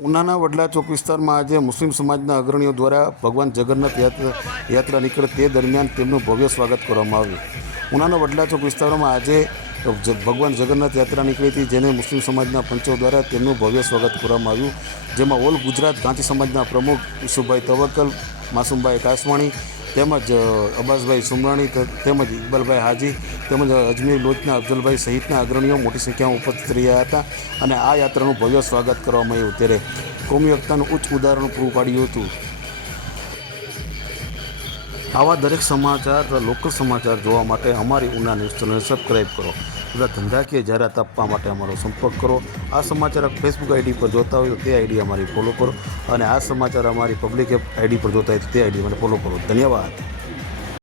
ઉનાના વડલા ચોક વિસ્તારમાં આજે મુસ્લિમ સમાજના અગ્રણીઓ દ્વારા ભગવાન જગન્નાથ યાત્રા નીકળે તે દરમિયાન તેમનું ભવ્ય સ્વાગત કરવામાં આવ્યું. ઉનાના વડલા ચોક વિસ્તારમાં આજે ભગવાન જગન્નાથ યાત્રા નીકળી હતી, જેને મુસ્લિમ સમાજના પંચો દ્વારા તેમનું ભવ્ય સ્વાગત કરવામાં આવ્યું. જેમાં ઓલ ગુજરાત ગાંધી સમાજના પ્રમુખ ઈસુભાઈ તવક્કલ, માસુમભાઈ કાસવાણી તેમજ અબ્બાસભાઈ સુમરાણી તેમજ ઇકબાલભાઈ હાજી તેમજ અજમેર લોચના અફઝલભાઈ સહિતના અગ્રણીઓ મોટી સંખ્યામાં ઉપસ્થિત રહ્યા હતા અને આ યાત્રાનું ભવ્ય સ્વાગત કરવામાં આવ્યું. ત્યારે કોમી એકતાનું ઉચ્ચ ઉદાહરણ પૂરું પાડ્યું હતું. આવા દરેક સમાચાર, લોકલ સમાચાર જોવા માટે અમારી ઉના ન્યૂઝ ચેનલને સબસ્ક્રાઈબ કરો તથા ધંધાકીય જાહેરાત આપવા માટે અમારો સંપર્ક કરો. આ સમાચાર ફેસબુક આઈડી પર જોતા હોય તો તે આઈડી અમારી ફોલો કરો અને આ સમાચાર અમારી પબ્લિક એપ આઈડી પર જોતા હોય તો તે આઈડી મને ફોલો કરો. ધન્યવાદ.